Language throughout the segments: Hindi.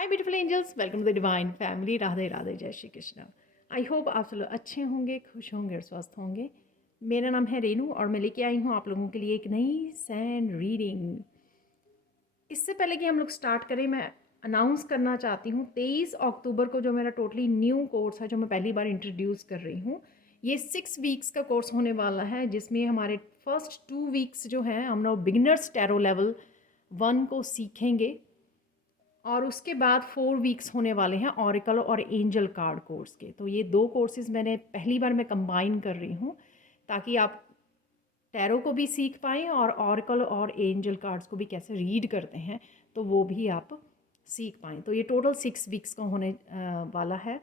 Hi beautiful angels, welcome to the divine family. Radhe Radhe, जय श्री कृष्ण। आई होप आप सब लोग अच्छे होंगे, खुश होंगे और स्वस्थ होंगे। मेरा नाम है रेनू और मैं लेके आई हूँ आप लोगों के लिए एक नई सैंड रीडिंग। इससे पहले कि हम लोग स्टार्ट करें, मैं अनाउंस करना चाहती हूँ 23 अक्टूबर को जो मेरा टोटली न्यू कोर्स है, जो मैं पहली बार इंट्रोड्यूस कर रही हूँ। ये 6 वीक्स का कोर्स होने वाला है, जिसमें हमारे फर्स्ट 2 वीक्स जो हैं हम लोग बिगिनर्स टैरो लेवल 1 को सीखेंगे और उसके बाद 4 वीक्स होने वाले हैं ऑरिकल और एंजल कार्ड कोर्स के। तो ये दो कोर्सेज मैंने पहली बार मैं कंबाइन कर रही हूँ ताकि आप टैरो को भी सीख पाएँ और ऑरिकल और एंजल कार्ड्स को भी कैसे रीड करते हैं तो वो भी आप सीख पाएँ। तो ये टोटल 6 वीक्स का होने वाला है।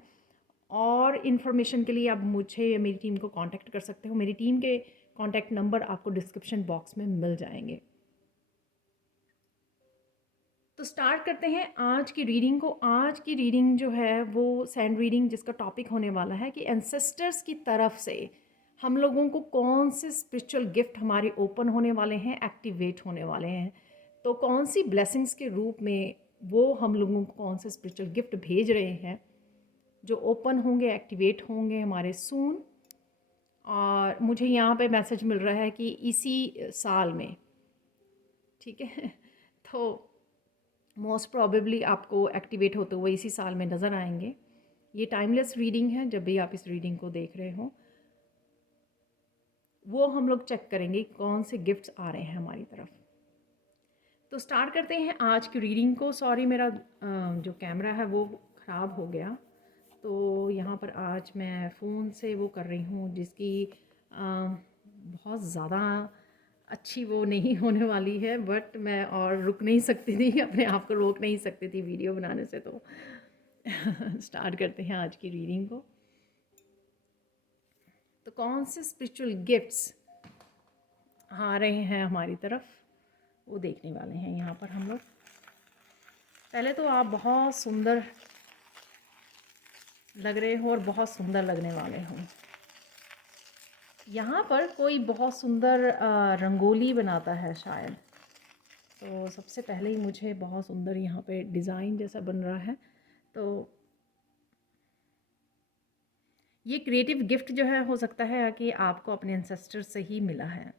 और इन्फॉर्मेशन के लिए आप मुझे या मेरी टीम को कांटेक्ट कर सकते हो। मेरी टीम के कांटेक्ट नंबर आपको डिस्क्रिप्शन बॉक्स में मिल जाएंगे। तो स्टार्ट करते हैं आज की रीडिंग को। आज की रीडिंग जो है वो सैंड रीडिंग, जिसका टॉपिक होने वाला है कि एंसेस्टर्स की तरफ से हम लोगों को कौन से स्पिरिचुअल गिफ्ट हमारे ओपन होने वाले हैं, एक्टिवेट होने वाले हैं। तो कौन सी ब्लेसिंग्स के रूप में वो हम लोगों को कौन से स्पिरिचुअल गिफ्ट भेज रहे हैं जो ओपन होंगे, एक्टिवेट होंगे हमारे सून। और मुझे यहाँ पे मैसेज मिल रहा है कि इसी साल में, ठीक है। तो मोस्ट प्रॉबेबली आपको एक्टिवेट होते हुए इसी साल में नज़र आएंगे। ये टाइमलेस रीडिंग है, जब भी आप इस रीडिंग को देख रहे हो वो हम लोग चेक करेंगे कौन से गिफ्ट्स आ रहे हैं हमारी तरफ। तो स्टार्ट करते हैं आज की रीडिंग को। सॉरी, मेरा जो कैमरा है वो ख़राब हो गया, तो यहाँ पर आज मैं फ़ोन से वो कर रही हूँ, जिसकी बहुत ज़्यादा अच्छी वो नहीं होने वाली है। बट मैं और रुक नहीं सकती थी, अपने आप को रोक नहीं सकती थी वीडियो बनाने से। तो स्टार्ट करते हैं आज की रीडिंग को। तो कौन से स्पिरिचुअल गिफ्ट्स आ रहे हैं हमारी तरफ वो देखने वाले हैं यहाँ पर हम लोग। पहले तो आप बहुत सुंदर लग रहे हो और बहुत सुंदर लगने वाले हो। यहाँ पर कोई बहुत सुंदर रंगोली बनाता है शायद। तो सबसे पहले ही मुझे बहुत सुंदर यहाँ पे डिज़ाइन जैसा बन रहा है। तो ये क्रिएटिव गिफ्ट जो है हो सकता है कि आपको अपने एंसेस्टर से ही मिला है।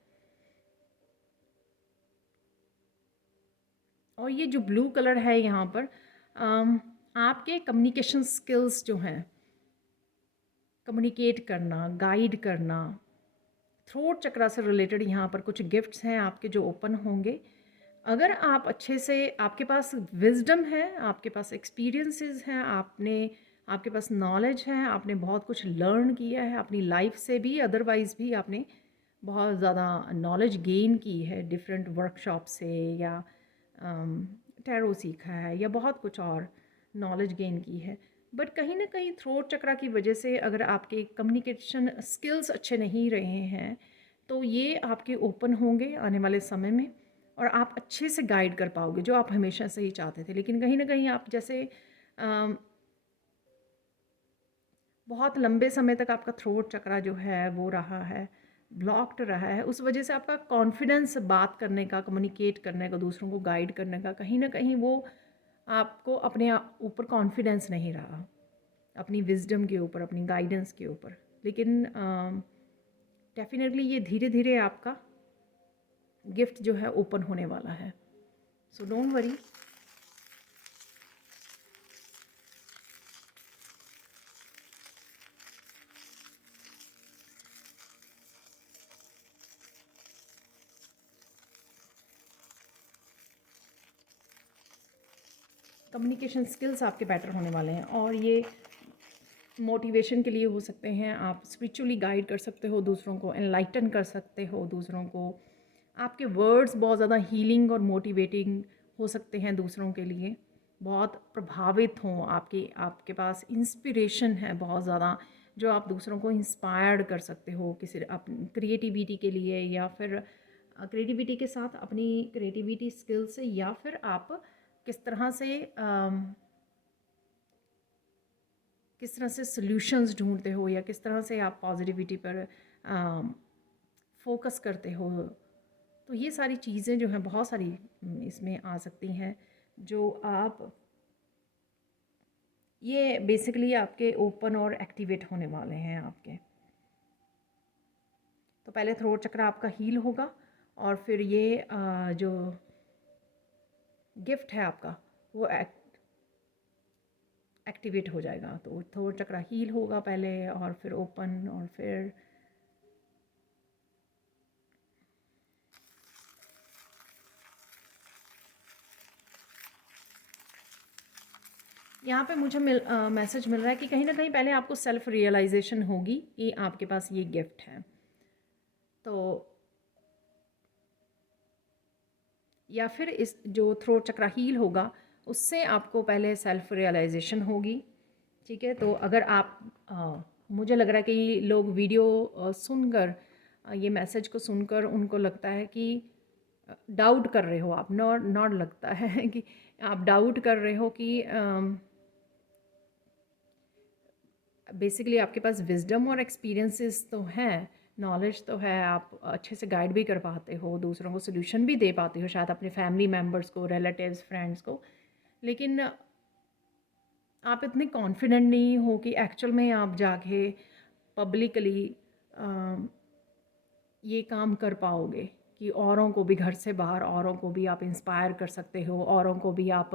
और ये जो ब्लू कलर है यहाँ पर, आपके कम्युनिकेशन स्किल्स जो हैं, कम्युनिकेट करना, गाइड करना, थ्रोट चक्रा से रिलेटेड यहाँ पर कुछ गिफ्ट्स हैं आपके जो ओपन होंगे। अगर आप अच्छे से, आपके पास विजडम है, आपके पास एक्सपीरियंसेस हैं, आपके पास नॉलेज है, आपने बहुत कुछ लर्न किया है अपनी लाइफ से भी, अदरवाइज़ भी आपने बहुत ज़्यादा नॉलेज गेन की है डिफरेंट वर्कशॉप से, या टैरो सीखा है, या बहुत कुछ और नॉलेज गेन की है। बट कहीं ना कहीं थ्रोट चक्रा की वजह से अगर आपके कम्युनिकेशन स्किल्स अच्छे नहीं रहे हैं तो ये आपके ओपन होंगे आने वाले समय में, और आप अच्छे से गाइड कर पाओगे जो आप हमेशा से ही चाहते थे। लेकिन कहीं ना कहीं आप जैसे बहुत लंबे समय तक आपका थ्रोट चक्रा जो है वो रहा है, ब्लॉक्ड रहा है। उस वजह से आपका कॉन्फिडेंस बात करने का, कम्युनिकेट करने का, दूसरों को गाइड करने का, कहीं ना कहीं वो आपको अपने ऊपर कॉन्फिडेंस नहीं रहा, अपनी विजडम के ऊपर, अपनी गाइडेंस के ऊपर। लेकिन डेफिनेटली ये धीरे धीरे आपका गिफ्ट जो है ओपन होने वाला है। So don't worry. Communication skills आपके बेटर होने वाले हैं, और ये मोटिवेशन के लिए हो सकते हैं। आप स्पिरिचुअली गाइड कर सकते हो दूसरों को, एनलाइटन कर सकते हो दूसरों को। आपके वर्ड्स बहुत ज़्यादा हीलिंग और मोटिवेटिंग हो सकते हैं दूसरों के लिए, बहुत प्रभावित हों। आपके पास इंस्पिरेशन है बहुत ज़्यादा, जो आप दूसरों को इंस्पायर्ड कर सकते हो किसी अपनी क्रिएटिविटी के लिए, या फिर क्रिएटिविटी के साथ अपनी क्रिएटिविटी स्किल से, या फिर आप किस तरह से सॉल्यूशंस ढूंढते हो, या किस तरह से आप पॉजिटिविटी पर फोकस करते हो। तो ये सारी चीज़ें जो हैं बहुत सारी इसमें आ सकती हैं, जो आप ये बेसिकली आपके ओपन और एक्टिवेट होने वाले हैं आपके। तो पहले थ्रोट चक्र आपका हील होगा और फिर ये जो गिफ्ट है आपका वो एक्टिवेट हो जाएगा। तो थ्रोट चक्र हील होगा पहले और फिर ओपन और फिर यहाँ पे मुझे मैसेज मिल रहा है कि कहीं ना कहीं पहले आपको सेल्फ रियलाइजेशन होगी कि आपके पास ये गिफ्ट है। तो या फिर इस जो थ्रोट चक्र हील होगा उससे आपको पहले सेल्फ रियलाइजेशन होगी। ठीक है, तो अगर आप मुझे लग रहा है कि लोग वीडियो सुनकर ये मैसेज को सुनकर उनको लगता है कि डाउट कर रहे हो आप, नॉट नॉट लगता है कि आप डाउट कर रहे हो कि बेसिकली आपके पास विजडम और एक्सपीरियंसेस तो हैं, नॉलेज तो है, आप अच्छे से गाइड भी कर पाते हो, दूसरों को सोल्यूशन भी दे पाते हो, शायद अपने फैमिली मेम्बर्स को, रिलेटिव्स, फ्रेंड्स को, लेकिन आप इतने कॉन्फिडेंट नहीं हो कि एक्चुअल में आप जाके पब्लिकली ये काम कर पाओगे कि औरों को भी, घर से बाहर औरों को भी आप इंस्पायर कर सकते हो, औरों को भी आप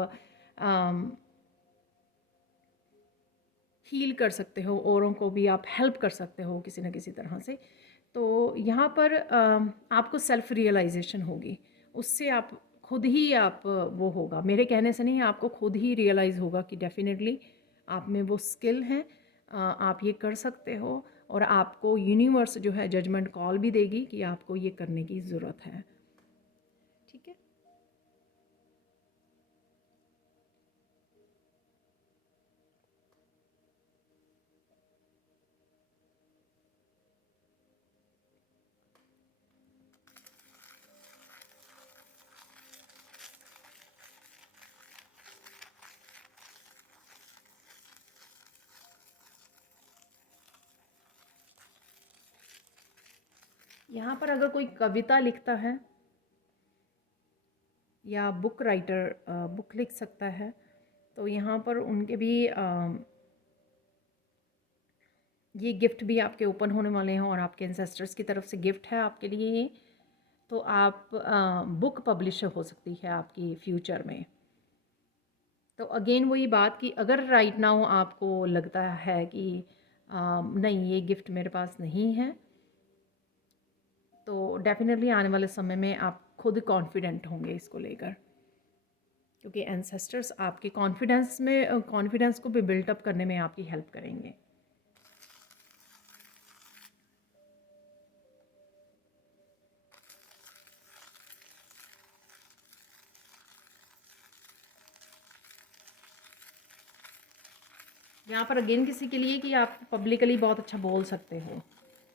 हील कर सकते हो, औरों को भी आप हेल्प कर सकते हो किसी न किसी तरह से। तो यहाँ पर आपको सेल्फ रियलाइजेशन होगी, उससे आप खुद ही आप वो होगा, मेरे कहने से नहीं, आपको खुद ही रियलाइज़ होगा कि डेफिनेटली आप में वो स्किल है, आप ये कर सकते हो और आपको यूनिवर्स जो है जजमेंट कॉल भी देगी कि आपको ये करने की ज़रूरत है। ठीक है, यहाँ पर अगर कोई कविता लिखता है या बुक राइटर बुक लिख सकता है, तो यहाँ पर उनके भी ये गिफ्ट भी आपके ओपन होने वाले हैं और आपके एंसेस्टर्स की तरफ से गिफ्ट है आपके लिए ये। तो आप बुक पब्लिशर हो सकती है आपकी फ्यूचर में। तो अगेन वही बात कि अगर राइट नाउ आपको लगता है कि नहीं ये गिफ्ट मेरे पास नहीं है, तो डेफिनेटली आने वाले समय में आप खुद कॉन्फिडेंट होंगे इसको लेकर, क्योंकि एंसेस्टर्स आपके कॉन्फिडेंस को भी बिल्टअप करने में आपकी हेल्प करेंगे। यहाँ पर अगेन किसी के लिए कि आप पब्लिकली बहुत अच्छा बोल सकते हो,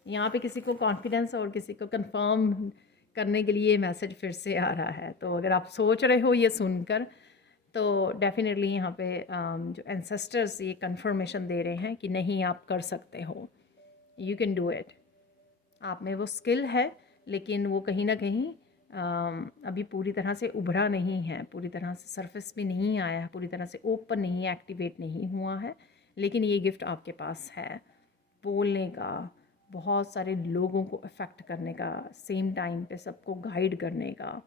यहाँ पे किसी को कॉन्फिडेंस और किसी को कंफर्म करने के लिए मैसेज फिर से आ रहा है। तो अगर आप सोच रहे हो ये सुनकर, तो डेफिनेटली यहाँ पे जो एंसेस्टर्स ये कंफर्मेशन दे रहे हैं कि नहीं, आप कर सकते हो, यू कैन डू इट। आप में वो स्किल है, लेकिन वो कहीं ना कहीं अभी पूरी तरह से उभरा नहीं है, पूरी तरह से सरफेस पे नहीं आया है, पूरी तरह से ओपन नहीं, एक्टिवेट नहीं हुआ है, लेकिन ये गिफ्ट आपके पास है बोलने का, बहुत सारे लोगों को अफेक्ट करने का, सेम टाइम पे सबको गाइड करने का,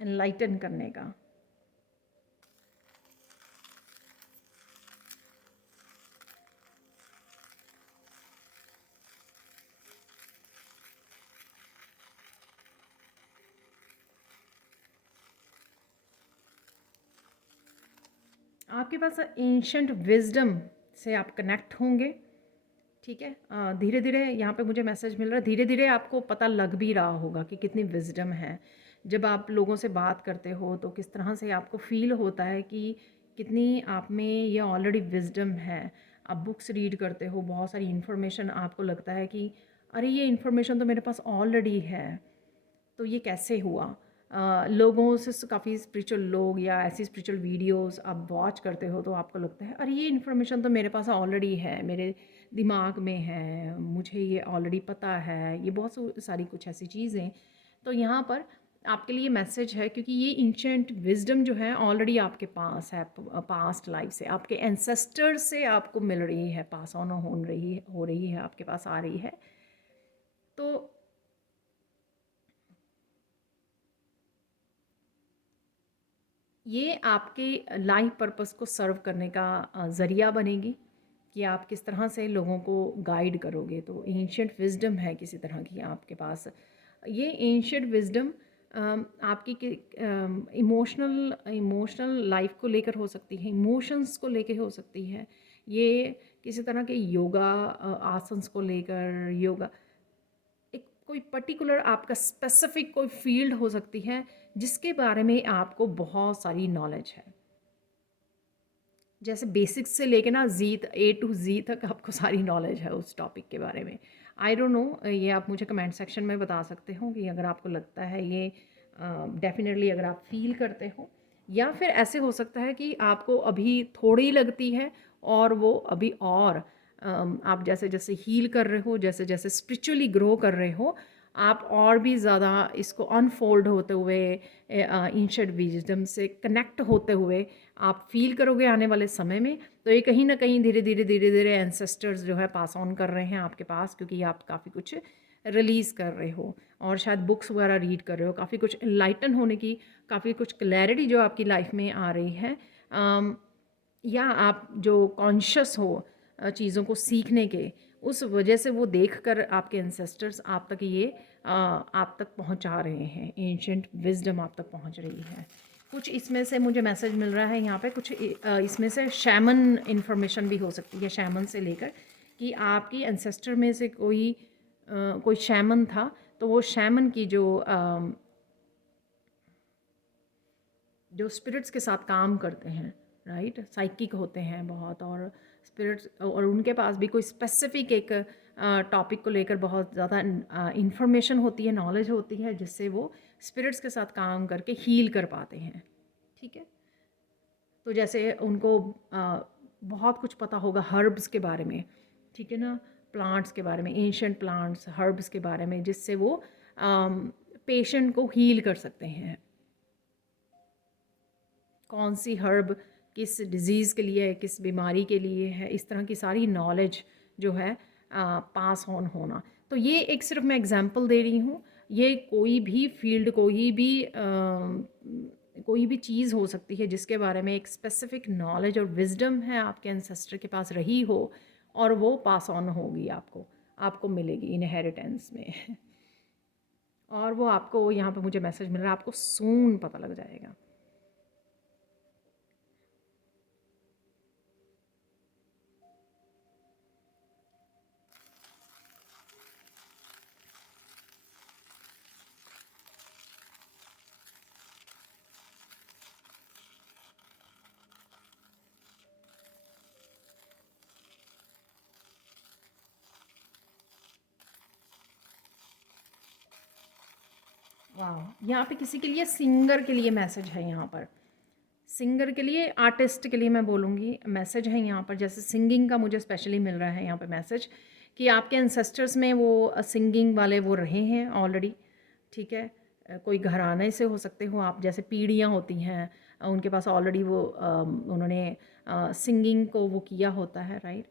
एनलाइटन करने का। आपके पास एंशंट विजडम से आप कनेक्ट होंगे। ठीक है, धीरे धीरे यहाँ पे मुझे मैसेज मिल रहा है, धीरे धीरे आपको पता लग भी रहा होगा कि कितनी विजडम है। जब आप लोगों से बात करते हो तो किस तरह से आपको फील होता है कि कितनी आप में ये ऑलरेडी विजडम है। आप बुक्स रीड करते हो, बहुत सारी इन्फॉर्मेशन आपको लगता है कि अरे ये इन्फॉर्मेशन तो मेरे पास ऑलरेडी है, तो ये कैसे हुआ। लोगों से काफ़ी स्पिरिचुअल लोग या ऐसी स्पिरिचुअल वीडियोस आप वॉच करते हो तो आपको लगता है अरे ये इन्फॉर्मेशन तो मेरे पास ऑलरेडी है, मेरे दिमाग में है, मुझे ये ऑलरेडी पता है, ये बहुत सारी कुछ ऐसी चीज़ें। तो यहाँ पर आपके लिए मैसेज है, क्योंकि ये एंशिएंट विजडम जो है ऑलरेडी आपके पास है, पास्ट लाइफ से, आपके एंसेस्टर से आपको मिल रही है, पास ऑन हो रही है, आपके पास आ रही है। तो ये आपके लाइफ पर्पस को सर्व करने का ज़रिया बनेगी कि आप किस तरह से लोगों को गाइड करोगे। तो एंशिएंट विजडम है किसी तरह की आपके पास। ये एंशिएंट विजडम आपकी इमोशनल इमोशनल लाइफ को लेकर हो सकती है, इमोशंस को लेकर हो सकती है। ये किसी तरह के योगा आसन्स को लेकर, योगा एक कोई पर्टिकुलर आपका स्पेसिफिक कोई फील्ड हो सकती है जिसके बारे में आपको बहुत सारी नॉलेज है। जैसे बेसिक्स से लेके ना ए टू जी तक आपको सारी नॉलेज है उस टॉपिक के बारे में। आई डोंट नो, ये आप मुझे कमेंट सेक्शन में बता सकते हो कि अगर आपको लगता है ये डेफिनेटली, अगर आप फील करते हो, या फिर ऐसे हो सकता है कि आपको अभी थोड़ी लगती है और वो अभी और आप जैसे जैसे हील कर रहे हो, जैसे जैसे स्पिरिचुअली ग्रो कर रहे हो, आप और भी ज़्यादा इसको अनफोल्ड होते हुए, एंशिएंट विजडम से कनेक्ट होते हुए आप फील करोगे आने वाले समय में। तो ये कहीं ना कहीं धीरे धीरे धीरे धीरे एंसेस्टर्स जो है पास ऑन कर रहे हैं आपके पास, क्योंकि आप काफ़ी कुछ रिलीज़ कर रहे हो और शायद बुक्स वगैरह रीड कर रहे हो, काफ़ी कुछ इनलाइटन होने की, काफ़ी कुछ क्लैरिटी जो आपकी लाइफ में आ रही है। या आप जो कॉन्शियस हो चीज़ों को सीखने के, उस वजह से वो देखकर आपके एंसेस्टर्स आप तक ये आप तक पहुंचा रहे हैं, एंशिएंट विजडम आप तक पहुंच रही है। कुछ इसमें से मुझे मैसेज मिल रहा है यहाँ पे, कुछ इसमें से शैमन इन्फॉर्मेशन भी हो सकती है, शैमन से लेकर कि आपकी एंसेस्टर में से कोई शैमन था, तो वो शैमन की जो स्पिरिट्स के साथ काम करते हैं, राइट, साइकिक होते हैं बहुत, और स्पिरिट्स, और उनके पास भी कोई स्पेसिफिक एक टॉपिक को लेकर बहुत ज़्यादा इंफॉर्मेशन होती है, नॉलेज होती है, जिससे वो स्पिरिट्स के साथ काम करके हील कर पाते हैं। ठीक है, तो जैसे उनको बहुत कुछ पता होगा हर्ब्स के बारे में, ठीक है ना, प्लांट्स के बारे में, एंशिएंट प्लांट्स, हर्ब्स के बारे में, जिससे वो पेशेंट को हील कर सकते हैं। कौन सी हर्ब किस डिज़ीज़ के लिए है, किस बीमारी के लिए है, इस तरह की सारी नॉलेज जो है पास ऑन होना। तो ये एक सिर्फ मैं एग्जांपल दे रही हूँ। ये कोई भी फील्ड, कोई भी चीज़ हो सकती है जिसके बारे में एक स्पेसिफिक नॉलेज और विजडम है आपके एंसेस्टर के पास रही हो, और वो पास ऑन होगी, आपको मिलेगी इनहेरिटेंस में। और वो आपको यहाँ पे मुझे मैसेज मिल रहा है, आपको सून पता लग जाएगा। वाह, यहाँ पे किसी के लिए, सिंगर के लिए मैसेज है यहाँ पर, सिंगर के लिए, आर्टिस्ट के लिए मैं बोलूँगी, मैसेज है यहाँ पर। जैसे सिंगिंग का मुझे स्पेशली मिल रहा है यहाँ पे मैसेज, कि आपके एंसेस्टर्स में वो सिंगिंग वाले वो रहे हैं ऑलरेडी, ठीक है। कोई घराने से हो सकते हो आप, जैसे पीढ़ियाँ होती हैं, उनके पास ऑलरेडी वो उन्होंने सिंगिंग को वो किया होता है, राइट।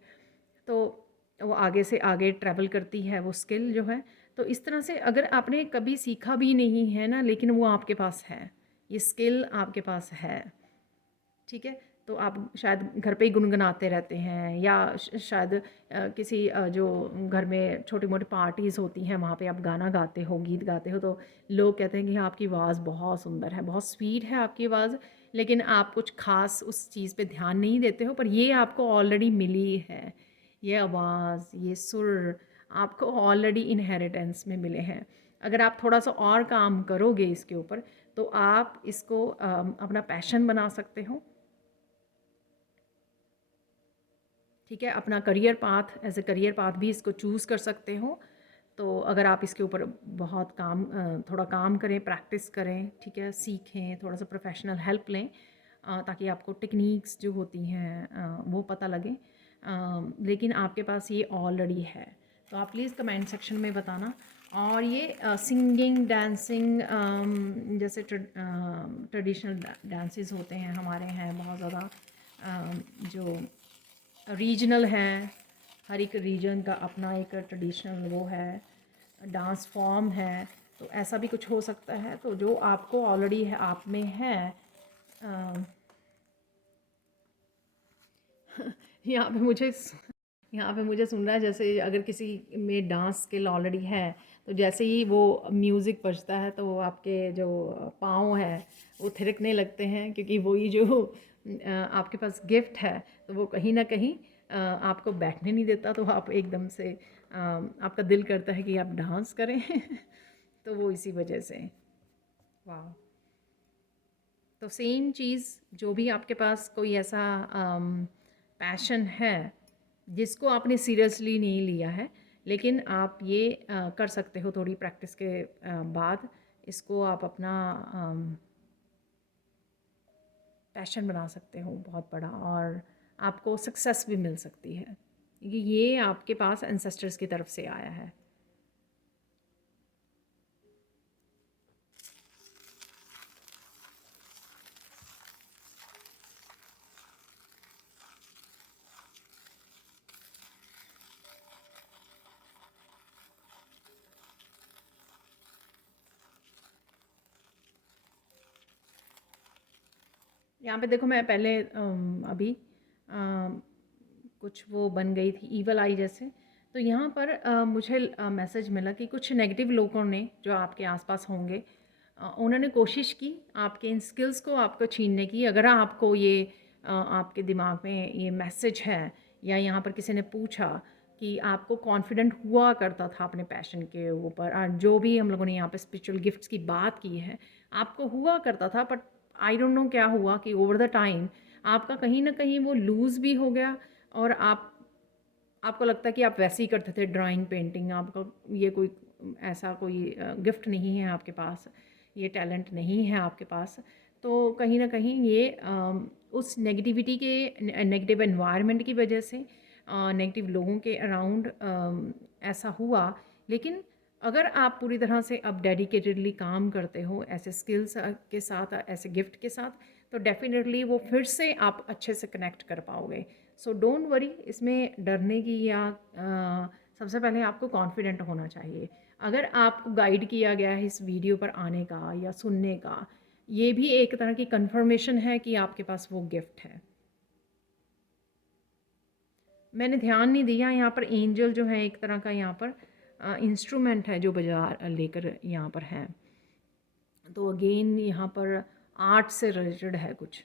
तो वो आगे से आगे ट्रैवल करती है वो स्किल जो है। तो इस तरह से अगर आपने कभी सीखा भी नहीं है ना, लेकिन वो आपके पास है, ये स्किल आपके पास है, ठीक है। तो आप शायद घर पे ही गुनगुनाते रहते हैं, या शायद किसी जो घर में छोटी मोटी पार्टीज़ होती हैं वहाँ पे आप गाना गाते हो, गीत गाते हो, तो लोग कहते हैं कि हाँ, आपकी आवाज़ बहुत सुंदर है, बहुत स्वीट है आपकी आवाज़, लेकिन आप कुछ ख़ास उस चीज़ पे ध्यान नहीं देते हो, पर ये आपको ऑलरेडी मिली है, ये आवाज़, ये सुर आपको ऑलरेडी इनहेरिटेंस में मिले हैं। अगर आप थोड़ा सा और काम करोगे इसके ऊपर, तो आप इसको अपना पैशन बना सकते हो, ठीक है। अपना career path, as a career path भी इसको चूज़ कर सकते हो। तो अगर आप इसके ऊपर बहुत थोड़ा काम करें, प्रैक्टिस करें, ठीक है, सीखें, थोड़ा सा प्रोफेशनल हेल्प लें, ताकि आपको टेक्निक्स जो होती हैं वो पता लगे। लेकिन आपके पास ये ऑलरेडी है। तो आप प्लीज़ कमेंट सेक्शन में बताना और ये सिंगिंग डांसिंग जैसे ट्रेडिशनल डांसेस होते हैं हमारे हैं बहुत ज़्यादा, जो रीजनल हैं, हर एक रीजन का अपना एक ट्रेडिशनल वो है, डांस फॉर्म है। तो ऐसा भी कुछ हो सकता है, तो जो आपको ऑलरेडी है आप में है। अ, यहाँ पे मुझे सुन रहा है जैसे अगर किसी में डांस स्किल ऑलरेडी है, तो जैसे ही वो म्यूज़िक बजता है तो वो आपके जो पाँव हैं वो थिरकने लगते हैं, क्योंकि वही जो आपके पास गिफ्ट है तो वो कहीं ना कहीं आपको बैठने नहीं देता, तो आप एकदम से आपका दिल करता है कि आप डांस करें। तो वो इसी वजह से। वाह। तो सेम चीज़, जो भी आपके पास कोई ऐसा पैशन है जिसको आपने सीरियसली नहीं लिया है, लेकिन आप ये कर सकते हो थोड़ी प्रैक्टिस के बाद, इसको आप अपना पैशन बना सकते हो बहुत बड़ा, और आपको सक्सेस भी मिल सकती है, क्योंकि ये आपके पास एंसेस्टर्स की तरफ से आया है। यहाँ पे देखो, मैं पहले अभी कुछ वो बन गई थी ईवल आई जैसे। तो यहाँ पर मुझे मैसेज मिला कि कुछ नेगेटिव लोगों ने जो आपके आसपास होंगे, उन्होंने कोशिश की आपके इन स्किल्स को आपको छीनने की। अगर आपको ये आपके दिमाग में ये मैसेज है, या यहाँ पर किसी ने पूछा कि आपको कॉन्फिडेंट हुआ करता था अपने पैशन के ऊपर, और जो भी हम लोगों ने यहाँ पे स्पिरिचुअल गिफ्ट्स की बात की है, आपको हुआ करता था, बट आई डोंट नो क्या हुआ कि ओवर द टाइम आपका कहीं ना कहीं वो लूज़ भी हो गया, और आपको लगता है कि आप वैसे ही करते थे ड्राइंग पेंटिंग, आपका ये कोई ऐसा कोई गिफ्ट नहीं है आपके पास, ये टैलेंट नहीं है आपके पास। तो कहीं ना कहीं ये उस नेगेटिविटी के, नेगेटिव एनवायरनमेंट की वजह से, नेगेटिव लोगों के अराउंड ऐसा हुआ। लेकिन अगर आप पूरी तरह से अब डेडिकेटेडली काम करते हो ऐसे स्किल्स के साथ, ऐसे गिफ्ट के साथ, तो डेफिनेटली वो फिर से आप अच्छे से कनेक्ट कर पाओगे। सो डोंट वरी, इसमें डरने की या सबसे पहले आपको कॉन्फिडेंट होना चाहिए। अगर आपको गाइड किया गया है इस वीडियो पर आने का या सुनने का, ये भी एक तरह की कंफर्मेशन है कि आपके पास वो गिफ्ट है। मैंने ध्यान नहीं दिया, यहाँ पर एंजल जो है एक तरह का यहाँ पर इंस्ट्रूमेंट है जो बजा लेकर यहाँ पर है। तो अगेन यहाँ पर आर्ट से रिलेटेड है कुछ।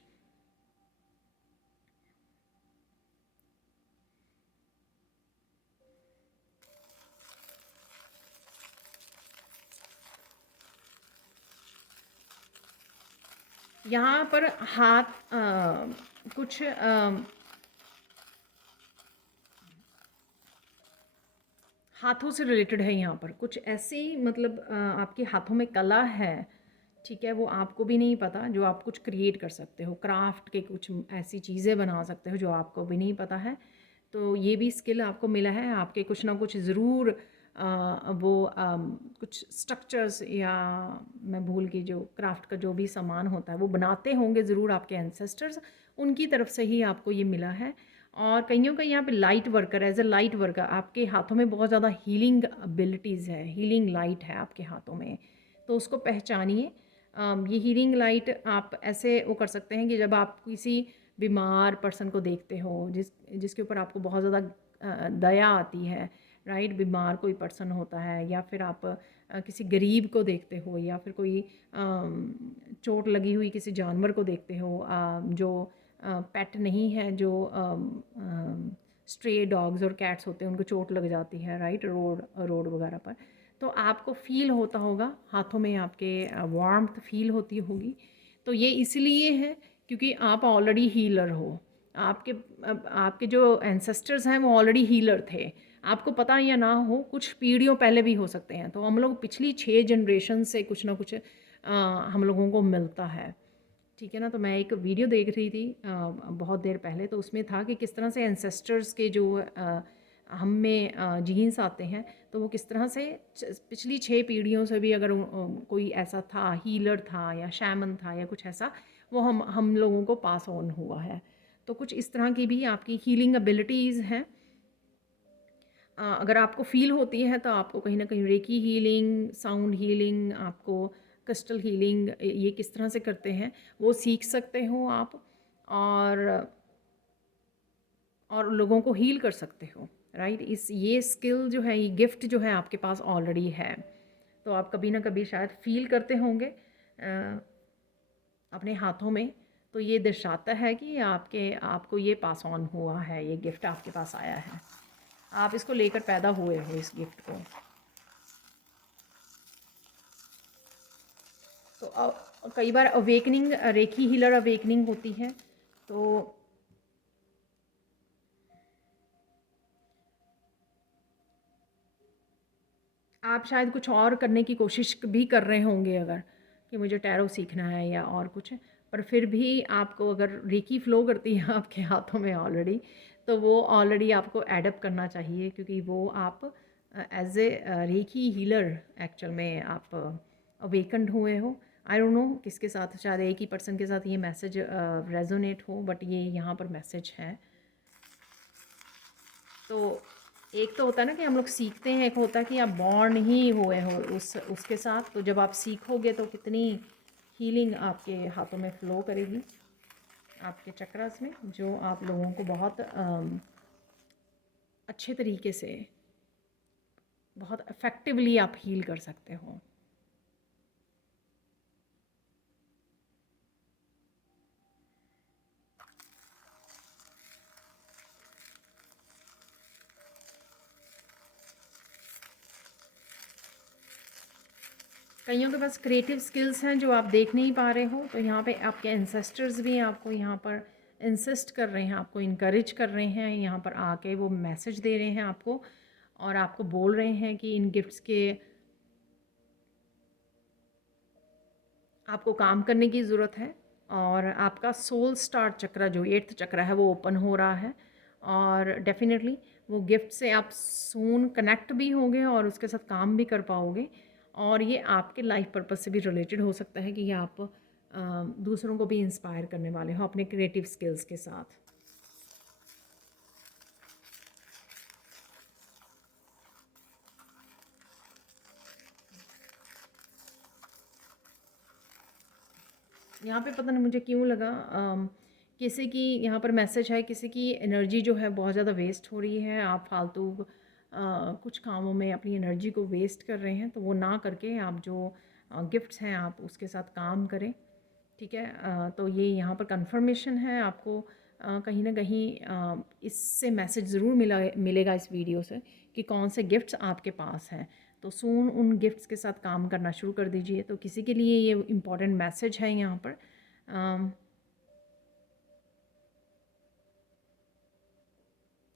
यहाँ पर हाथ कुछ हाथों से रिलेटेड है। यहाँ पर कुछ ऐसी मतलब आपके हाथों में कला है, ठीक है, वो आपको भी नहीं पता, जो आप कुछ क्रिएट कर सकते हो, क्राफ्ट के कुछ ऐसी चीज़ें बना सकते हो जो आपको भी नहीं पता है। तो ये भी स्किल आपको मिला है, आपके कुछ ना कुछ ज़रूर वो कुछ स्ट्रक्चर्स, या मैं भूल गई, जो क्राफ्ट का जो भी सामान होता है वो बनाते होंगे ज़रूर आपके एंसेस्टर्स, उनकी तरफ से ही आपको ये मिला है। और कईयों का यहाँ पे light worker, as a light worker, आपके हाथों में बहुत ज़्यादा हीलिंग एबिलिटीज़ है, हीलिंग लाइट है आपके हाथों में, तो उसको पहचानिए। ये हीलिंग लाइट आप ऐसे वो कर सकते हैं कि जब आप किसी बीमार पर्सन को देखते हो, जिसके ऊपर आपको बहुत ज़्यादा दया आती है, राइट, बीमार कोई पर्सन होता है, या फिर आप किसी गरीब को देखते हो, या फिर कोई चोट लगी हुई किसी जानवर को देखते हो, जो पेट नहीं है, जो स्ट्रे डॉग्स और कैट्स होते हैं, उनको चोट लग जाती है, राइट, रोड वगैरह पर, तो आपको फील होता होगा हाथों में आपके वार्मथ फील होती होगी। तो ये इसलिए है क्योंकि आप ऑलरेडी हीलर हो। आपके जो एंसेस्टर्स हैं वो ऑलरेडी हीलर थे, आपको पता या ना हो, कुछ पीढ़ियों पहले भी हो सकते हैं। तो हम लोग पिछली 6 जनरेशन से कुछ ना कुछ हम लोगों को मिलता है, ठीक है ना। तो मैं एक वीडियो देख रही थी बहुत देर पहले, तो उसमें था कि किस तरह से एंसेस्टर्स के जो हम में जीन्स आते हैं, तो वो किस तरह से पिछली 6 पीढ़ियों से भी अगर कोई ऐसा था, हीलर था या शैमन था या कुछ ऐसा, वो हम लोगों को पास ऑन हुआ है। तो कुछ इस तरह की भी आपकी हीलिंग एबिलिटीज़ हैं। अगर आपको फ़ील होती है तो आपको कहीं ना कहीं रेकी हीलिंग, साउंड हीलिंग, आपको क्रिस्टल हीलिंग, ये किस तरह से करते हैं वो सीख सकते हो आप, और लोगों को हील कर सकते हो, राइट। ये स्किल जो है, ये गिफ्ट जो है आपके पास ऑलरेडी है। तो आप कभी ना कभी शायद फील करते होंगे अपने हाथों में, तो ये दर्शाता है कि आपको ये पास ऑन हुआ है, ये गिफ्ट आपके पास आया है, आप इसको लेकर पैदा हुए हो, इस गिफ्ट को। तो कई बार अवेकनिंग, रेकी हीलर अवेकनिंग होती है, तो आप शायद कुछ और करने की कोशिश भी कर रहे होंगे, अगर कि मुझे टैरो सीखना है या और कुछ, पर फिर भी आपको अगर रेकी फ़्लो करती है आपके हाथों में ऑलरेडी, तो वो ऑलरेडी आपको एडप्ट करना चाहिए, क्योंकि वो आप as a reiki healer actual में आप अवेकन्ड हुए हो। आई डोंट नो किसके साथ, शायद एक ही पर्सन के साथ ये मैसेज रेजोनेट हो, बट ये यहाँ पर मैसेज है। तो एक तो होता है ना कि हम लोग सीखते हैं, एक होता है कि आप बॉर्न ही हुए हो उसके साथ। तो जब आप सीखोगे तो कितनी हीलिंग आपके हाथों में फ़्लो करेगी, आपके चक्रास में, जो आप लोगों को बहुत अच्छे तरीके से, बहुत इफ़ेक्टिवली आप हील कर सकते हो। कईयों के पास क्रिएटिव स्किल्स हैं जो आप देख नहीं पा रहे हो, तो यहाँ पे आपके एंसेस्टर्स भी आपको यहाँ पर इंसिस्ट कर रहे हैं, आपको इनकरेज कर रहे हैं, यहाँ पर आके वो मैसेज दे रहे हैं आपको, और आपको बोल रहे हैं कि इन गिफ्ट्स के आपको काम करने की ज़रूरत है। और आपका सोल स्टार चक्रा, जो 8th चक्रा है, वो ओपन हो रहा है, और डेफिनेटली वो गिफ्ट से आप सून कनेक्ट भी होंगे और उसके साथ काम भी कर पाओगे। और ये आपके लाइफ पर्पस से भी रिलेटेड हो सकता है कि आप दूसरों को भी इंस्पायर करने वाले हो अपने क्रिएटिव स्किल्स के साथ। यहाँ पे पता नहीं मुझे क्यों लगा, किसी की यहाँ पर मैसेज है, किसी की एनर्जी जो है बहुत ज़्यादा वेस्ट हो रही है, आप फालतू कुछ कामों में अपनी एनर्जी को वेस्ट कर रहे हैं, तो वो ना करके आप जो गिफ्ट्स हैं आप उसके साथ काम करें, ठीक है। तो ये यहाँ पर कंफर्मेशन है आपको, कहीं ना कहीं इससे मैसेज ज़रूर मिलेगा इस वीडियो से, कि कौन से गिफ्ट्स आपके पास हैं। तो सून उन गिफ्ट्स के साथ काम करना शुरू कर दीजिए। तो किसी के लिए ये इम्पॉर्टेंट मैसेज है यहाँ पर,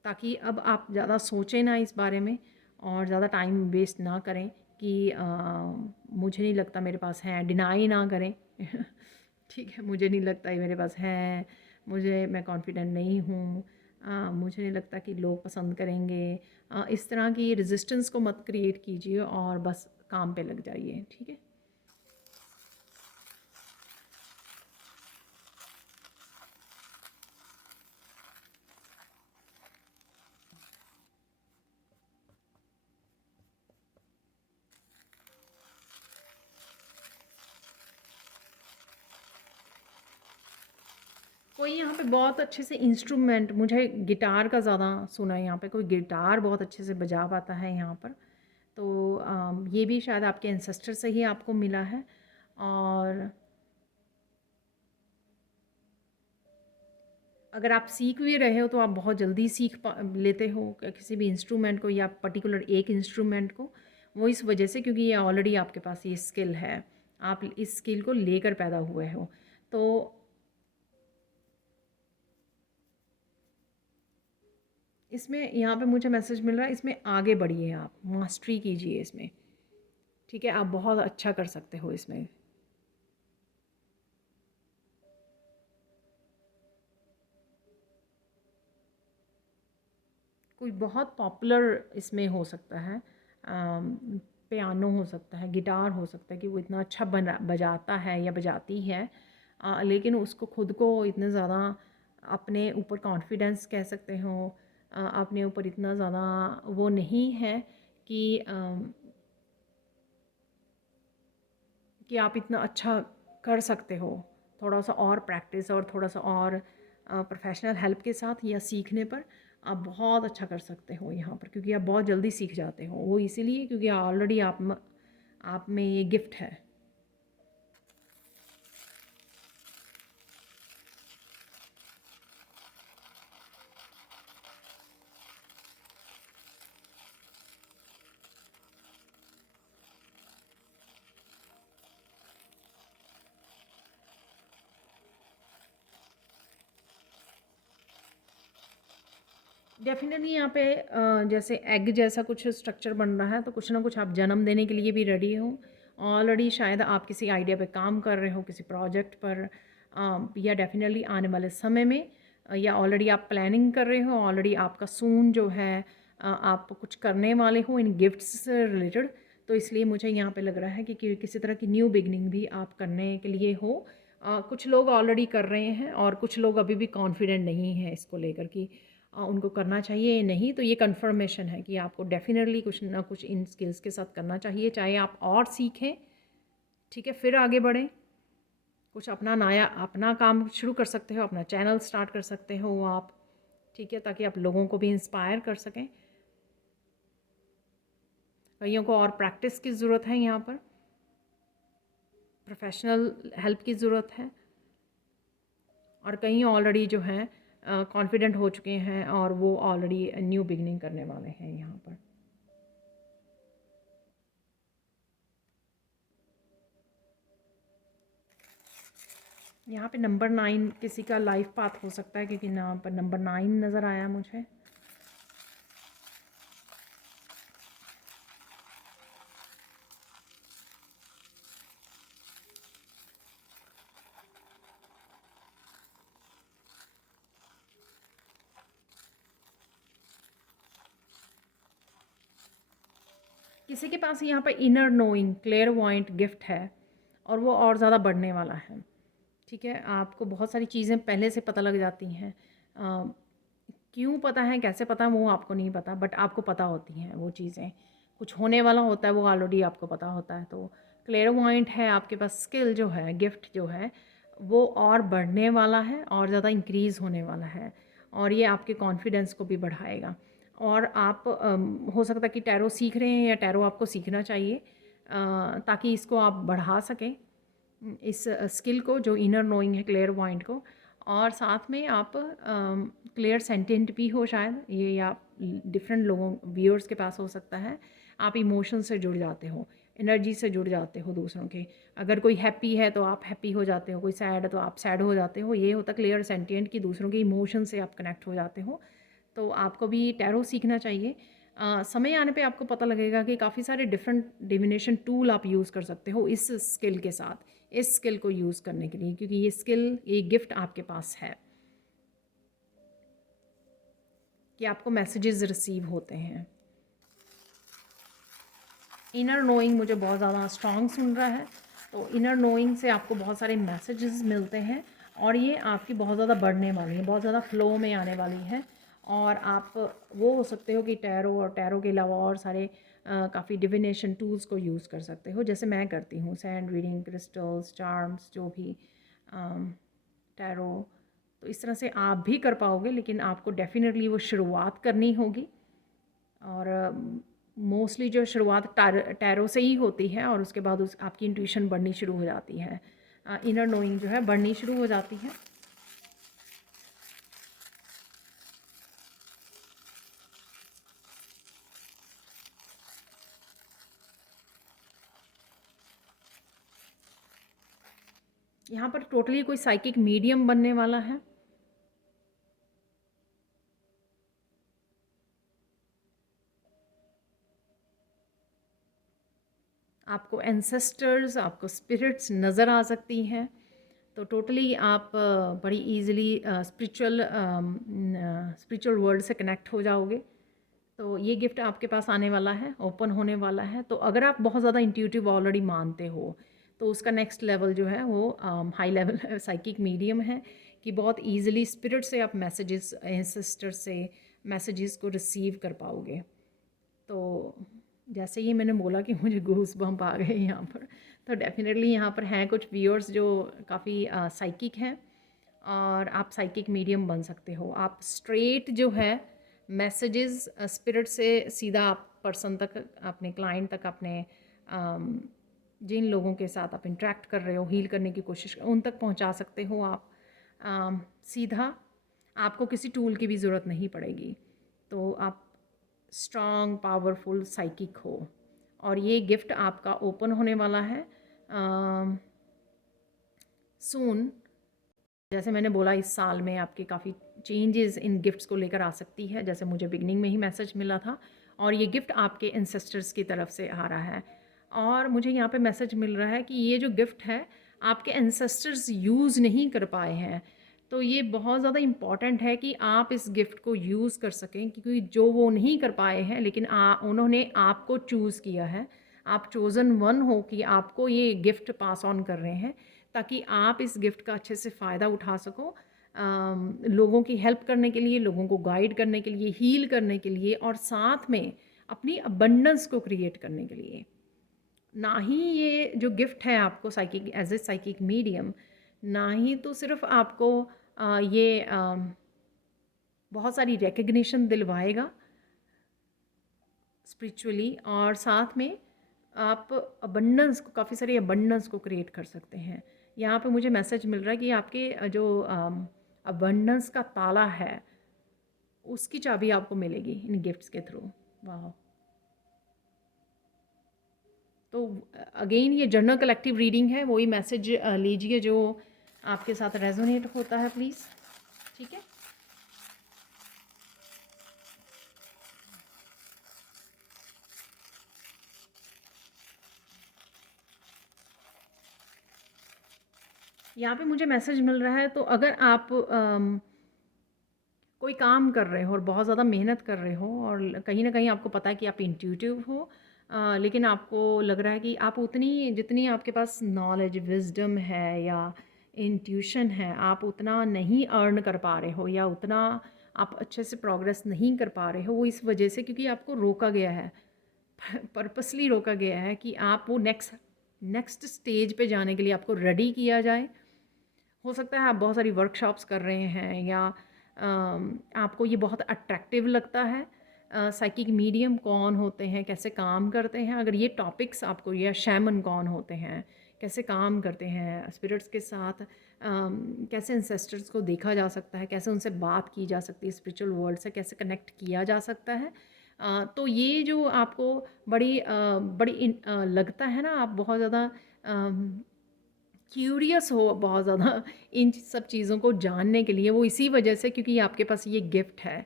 ताकि अब आप ज़्यादा सोचें ना इस बारे में, और ज़्यादा टाइम वेस्ट ना करें कि मुझे नहीं लगता मेरे पास है, डिनाई ना करें ठीक है, मुझे नहीं लगता ये मेरे पास है, मैं कॉन्फिडेंट नहीं हूँ, मुझे नहीं लगता कि लोग पसंद करेंगे, इस तरह की रेजिस्टेंस को मत क्रिएट कीजिए, और बस काम पे लग जाइए, ठीक है। कोई यहाँ पे बहुत अच्छे से इंस्ट्रूमेंट, मुझे गिटार का ज़्यादा सुना है यहाँ पे, कोई गिटार बहुत अच्छे से बजा पाता है यहाँ पर। तो ये भी शायद आपके एंसेस्टर से ही आपको मिला है। और अगर आप सीख भी रहे हो तो आप बहुत जल्दी सीख लेते हो किसी भी इंस्ट्रूमेंट को, या पर्टिकुलर एक इंस्ट्रूमेंट को, वो इस वजह से क्योंकि ये ऑलरेडी आपके पास ये स्किल है, आप इस स्किल को लेकर पैदा हुए हो। तो इसमें यहाँ पे मुझे मैसेज मिल रहा है, इसमें आगे बढ़िए, आप मास्टरी कीजिए इसमें, ठीक है, आप बहुत अच्छा कर सकते हो इसमें। कोई बहुत पॉपुलर इसमें हो सकता है, पियानो हो सकता है, गिटार हो सकता है कि वो इतना अच्छा बजाता है या बजाती है, लेकिन उसको खुद को इतने ज़्यादा अपने ऊपर कॉन्फिडेंस कह सकते हो, अपने ऊपर इतना ज़्यादा वो नहीं है कि कि आप इतना अच्छा कर सकते हो। थोड़ा सा और प्रैक्टिस और थोड़ा सा और प्रोफेशनल हेल्प के साथ या सीखने पर आप बहुत अच्छा कर सकते हो यहाँ पर, क्योंकि आप बहुत जल्दी सीख जाते हो। वो इसीलिए क्योंकि ऑलरेडी आप में ये गिफ्ट है। डेफ़िनेटली यहाँ पे जैसे एग जैसा कुछ स्ट्रक्चर बन रहा है, तो कुछ ना कुछ आप जन्म देने के लिए भी रेडी हो। ऑलरेडी शायद आप किसी आइडिया पे काम कर रहे हो, किसी प्रोजेक्ट पर, या डेफ़िनेटली आने वाले समय में, या ऑलरेडी आप प्लानिंग कर रहे हो, ऑलरेडी आपका सून जो है आप कुछ करने वाले हो इन गिफ्ट्स से रिलेटेड। तो इसलिए मुझे यहाँ पे लग रहा है कि किसी तरह की न्यू बिगनिंग भी आप करने के लिए हो। कुछ लोग ऑलरेडी कर रहे हैं और कुछ लोग अभी भी कॉन्फिडेंट नहीं हैं इसको लेकर कि उनको करना चाहिए या नहीं। तो ये कन्फर्मेशन है कि आपको डेफ़िनेटली कुछ ना कुछ इन स्किल्स के साथ करना चाहिए, चाहे आप और सीखें, ठीक है, फिर आगे बढ़ें, कुछ अपना नया अपना काम शुरू कर सकते हो, अपना चैनल स्टार्ट कर सकते हो आप, ठीक है, ताकि आप लोगों को भी इंस्पायर कर सकें। कईयों को और प्रैक्टिस की ज़रूरत है, यहाँ पर प्रोफेशनल हेल्प की ज़रूरत है, और कई ऑलरेडी जो हैं कॉन्फिडेंट हो चुके हैं और वो ऑलरेडी न्यू बिगनिंग करने वाले हैं यहाँ पर। यहाँ पे नंबर 9 किसी का लाइफ पाथ हो सकता है, क्योंकि यहाँ पर नंबर 9 नज़र आया मुझे। किसी के पास यहाँ पर इनर नोइंग क्लेयरवॉयंट गिफ्ट है और वो और ज़्यादा बढ़ने वाला है, ठीक है। आपको बहुत सारी चीज़ें पहले से पता लग जाती हैं। क्यों पता है, कैसे पता है, वो आपको नहीं पता, बट आपको पता होती हैं वो चीज़ें। कुछ होने वाला होता है वो ऑलरेडी आपको पता होता है। तो क्लेयरवॉयंट है आपके पास, स्किल जो है, गिफ्ट जो है, वो और बढ़ने वाला है और ज़्यादा इंक्रीज़ होने वाला है, और ये आपके कॉन्फिडेंस को भी बढ़ाएगा। और आप हो सकता है कि टैरो सीख रहे हैं या टैरो आपको सीखना चाहिए, ताकि इसको आप बढ़ा सकें, इस स्किल को जो इनर नोइंग है क्लेयरवॉयंट को। और साथ में आप क्लियर सेंटेंट भी हो शायद ये, या डिफरेंट लोगों व्यूअर्स के पास हो सकता है। आप इमोशन से जुड़ जाते हो, एनर्जी से जुड़ जाते हो दूसरों के। अगर कोई हैप्पी है तो आप हैप्पी हो जाते हो, कोई सैड है तो आप सैड हो जाते हो। ये होता क्लियर सेंटेंट कि दूसरों के इमोशन से आप कनेक्ट हो जाते हो। तो आपको भी टैरो सीखना चाहिए। समय आने पे आपको पता लगेगा कि काफ़ी सारे डिफरेंट डिविनेशन टूल आप यूज़ कर सकते हो इस स्किल के साथ, इस स्किल को यूज़ करने के लिए, क्योंकि ये स्किल, ये गिफ्ट आपके पास है कि आपको मैसेजेस रिसीव होते हैं। इनर नोइंग मुझे बहुत ज़्यादा स्ट्रॉन्ग सुन रहा है, तो इनर नोइंग से आपको बहुत सारे मैसेजेस मिलते हैं और ये आपकी बहुत ज़्यादा बढ़ने वाली है, बहुत ज़्यादा फ्लो में आने वाली है। और आप वो हो सकते हो कि टैरो और टैरो के अलावा और सारे काफ़ी डिविनेशन टूल्स को यूज़ कर सकते हो, जैसे मैं करती हूँ, सैंड रीडिंग, क्रिस्टल्स, चार्म्स, जो भी टैरो। तो इस तरह से आप भी कर पाओगे, लेकिन आपको डेफ़िनेटली वो शुरुआत करनी होगी। और मोस्टली जो शुरुआत टैरो से ही होती है, और उसके बाद उस आपकी इंट्यूशन बढ़नी शुरू हो जाती है, इनर नोइंग जो है बढ़नी शुरू हो जाती है। यहाँ पर टोटली कोई साइकिक मीडियम बनने वाला है। आपको एंसेस्टर्स, आपको स्पिरिट्स नज़र आ सकती हैं। तो टोटली आप बड़ी इजीली स्पिरिचुअल वर्ल्ड से कनेक्ट हो जाओगे। तो ये गिफ्ट आपके पास आने वाला है, ओपन होने वाला है। तो अगर आप बहुत ज़्यादा इंट्यूटिव ऑलरेडी मानते हो तो उसका नेक्स्ट लेवल जो है वो हाई लेवल साइकिक मीडियम है कि बहुत ईजिली स्पिरिट से आप मैसेजेस, सिस्टर से मैसेजेस को रिसीव कर पाओगे। तो जैसे ही मैंने बोला कि मुझे गूस बम्प आ गए यहाँ पर, तो डेफिनेटली यहाँ पर हैं कुछ व्यूअर्स जो काफ़ी साइकिक हैं और आप साइकिक मीडियम बन सकते हो। आप स्ट्रेट जो है मैसेजेस स्पिरिट से सीधा आप पर्सन तक, अपने क्लाइंट तक, अपने जिन लोगों के साथ आप इंटरेक्ट कर रहे हो, हील करने की कोशिश उन तक पहुंचा सकते हो आप सीधा। आपको किसी टूल की भी ज़रूरत नहीं पड़ेगी। तो आप स्ट्रॉन्ग पावरफुल साइकिक हो और ये गिफ्ट आपका ओपन होने वाला है सून। जैसे मैंने बोला इस साल में आपके काफ़ी चेंजेस इन गिफ्ट्स को लेकर आ सकती है, जैसे मुझे बिगनिंग में ही मैसेज मिला था। और ये गिफ्ट आपके एंसेस्टर्स की तरफ से आ रहा है और मुझे यहाँ पे मैसेज मिल रहा है कि ये जो गिफ्ट है आपके एंसेस्टर्स यूज़ नहीं कर पाए हैं। तो ये बहुत ज़्यादा इम्पॉर्टेंट है कि आप इस गिफ्ट को यूज़ कर सकें, क्योंकि जो वो नहीं कर पाए हैं लेकिन उन्होंने आपको चूज़ किया है, आप चोज़न वन हो कि आपको ये गिफ्ट पास ऑन कर रहे हैं ताकि आप इस गिफ्ट का अच्छे से फ़ायदा उठा सको, लोगों की हेल्प करने के लिए, लोगों को गाइड करने के लिए, हील करने के लिए और साथ में अपनी अबंडेंस को क्रिएट करने के लिए। ना ही ये जो गिफ्ट है आपको psychic as a psychic medium, ना ही तो सिर्फ आपको ये बहुत सारी रिकग्निशन दिलवाएगा स्पिरिचुअली, और साथ में आप अबंडेंस को, काफ़ी सारी अबंडेंस को क्रिएट कर सकते हैं। यहाँ पे मुझे मैसेज मिल रहा है कि आपके जो अबंडेंस का ताला है उसकी चाबी आपको मिलेगी इन गिफ्ट्स के थ्रू। वाह। तो अगेन ये जनरल कलेक्टिव रीडिंग है, वही मैसेज लीजिए जो आपके साथ रेजोनेट होता है प्लीज़। ठीक है, यहाँ पे मुझे मैसेज मिल रहा है। तो अगर आप कोई काम कर रहे हो और बहुत ज़्यादा मेहनत कर रहे हो और कहीं ना कहीं आपको पता है कि आप इंट्यूटिव हो, लेकिन आपको लग रहा है कि आप उतनी, जितनी आपके पास नॉलेज, विजडम है या इंट्यूशन है, आप उतना नहीं अर्न कर पा रहे हो या उतना आप अच्छे से प्रोग्रेस नहीं कर पा रहे हो, वो इस वजह से क्योंकि आपको रोका गया है, पर्पसली रोका गया है कि आप वो नेक्स्ट स्टेज पे जाने के लिए आपको रेडी किया जाए। हो सकता है आप बहुत सारी वर्कशॉप्स कर रहे हैं या आपको ये बहुत अट्रैक्टिव लगता है। साइकिक मीडियम कौन होते हैं, कैसे काम करते हैं, अगर ये टॉपिक्स आपको, या शैमन कौन होते हैं, कैसे काम करते हैं स्पिरिट्स के साथ, कैसे एंसेस्टर्स को देखा जा सकता है, कैसे उनसे बात की जा सकती है, स्पिरिचुअल वर्ल्ड से कैसे कनेक्ट किया जा सकता है, तो ये जो आपको बड़ी लगता है ना, आप बहुत ज़्यादा क्यूरियस हो बहुत ज़्यादा इन सब चीज़ों को जानने के लिए, वो इसी वजह से क्योंकि आपके पास ये गिफ्ट है।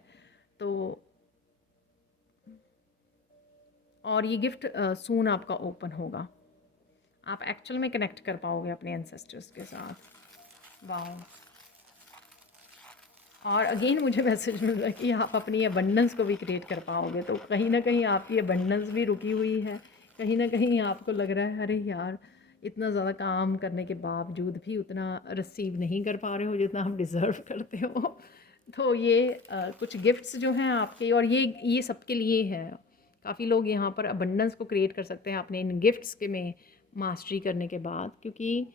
तो और ये गिफ्ट सून आपका ओपन होगा, आप एक्चुअल में कनेक्ट कर पाओगे अपने एंसेस्टर्स के साथ। वाह। और अगेन मुझे मैसेज मिल रहा है कि आप अपनी अबंडेंस को भी क्रिएट कर पाओगे। तो कहीं ना कहीं आपकी अबंडेंस भी रुकी हुई है, कहीं ना कहीं आपको लग रहा है अरे यार इतना ज़्यादा काम करने के बावजूद भी उतना रिसीव नहीं कर पा रहे हो जितना आप डिज़र्व करते हो। तो ये कुछ गिफ्ट्स जो हैं आपके, और ये सबके लिए है। काफ़ी लोग यहाँ पर अबंडेंस को क्रिएट कर सकते हैं अपने इन गिफ्ट्स के में मास्टरी करने के बाद, क्योंकि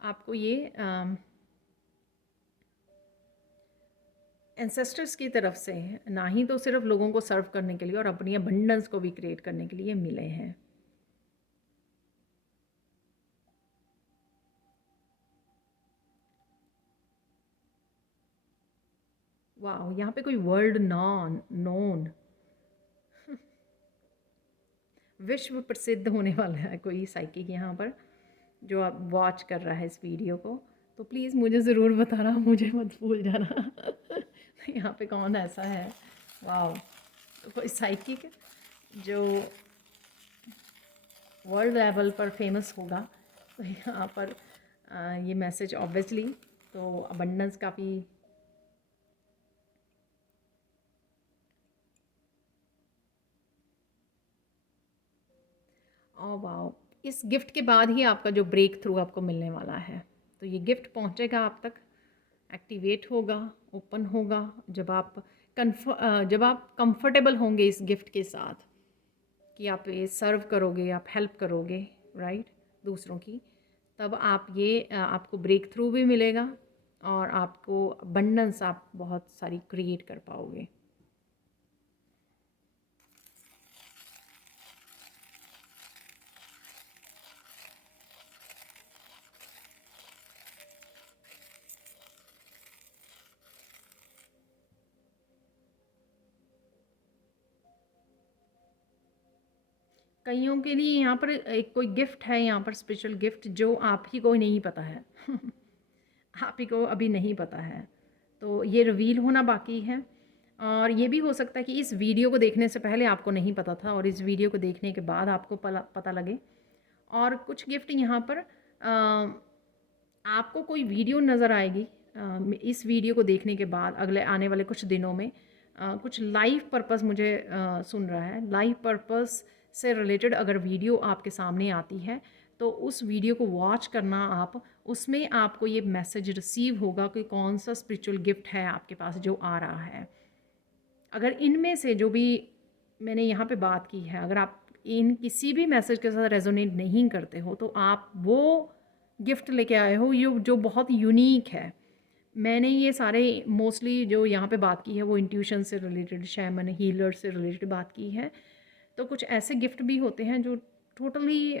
आपको ये एंसेस्टर्स की तरफ से ना ही तो सिर्फ लोगों को सर्व करने के लिए और अपनी अबंडेंस को भी क्रिएट करने के लिए मिले हैं। वाह, यहाँ पे कोई वर्ल्ड नोन विश्व प्रसिद्ध होने वाला है कोई साइकिक यहाँ पर, जो आप वॉच कर रहा है इस वीडियो को, तो प्लीज़ मुझे ज़रूर बताना, मुझे मत भूल जाना। यहाँ पे कौन ऐसा है? वाह, तो कोई साइकिक जो वर्ल्ड लेवल पर फेमस होगा। तो यहाँ पर ये मैसेज ऑब्वियसली, तो अबंडेंस काफ़ी ओह वाओ! इस गिफ्ट के बाद ही आपका जो ब्रेक थ्रू आपको मिलने वाला है। तो ये गिफ्ट पहुँचेगा आप तक, एक्टिवेट होगा, ओपन होगा जब आप कंफर्टेबल होंगे इस गिफ्ट के साथ कि आप ये सर्व करोगे, आप हेल्प करोगे, राइट? दूसरों की, तब आप आपको ब्रेक थ्रू भी मिलेगा और आपको अबंडेंस आप बहुत सारी क्रिएट कर पाओगे। कइयों के लिए यहाँ पर एक कोई गिफ्ट है, यहाँ पर स्पेशल गिफ्ट जो आप ही को नहीं पता है। आप ही को अभी नहीं पता है, तो ये रिवील होना बाकी है। और ये भी हो सकता है कि इस वीडियो को देखने से पहले आपको नहीं पता था और इस वीडियो को देखने के बाद आपको पता लगे। और कुछ गिफ्ट यहाँ पर आपको कोई वीडियो नज़र आएगी इस वीडियो को देखने के बाद अगले आने वाले कुछ दिनों में कुछ लाइव पर्पस मुझे सुन रहा है, लाइव पर्पस से रिलेटेड अगर वीडियो आपके सामने आती है तो उस वीडियो को वॉच करना आप, उसमें आपको ये मैसेज रिसीव होगा कि कौन सा स्पिरिचुअल गिफ्ट है आपके पास जो आ रहा है। अगर इनमें से जो भी मैंने यहाँ पे बात की है, अगर आप इन किसी भी मैसेज के साथ रेजोनेट नहीं करते हो तो आप वो गिफ्ट लेके आए हो जो बहुत यूनिक है। मैंने ये सारे मोस्टली जो यहाँ पे बात की है वो इंट्यूशन से रिलेटेड, शैमन हीलर से रिलेटेड बात की है। तो कुछ ऐसे गिफ्ट भी होते हैं जो टोटली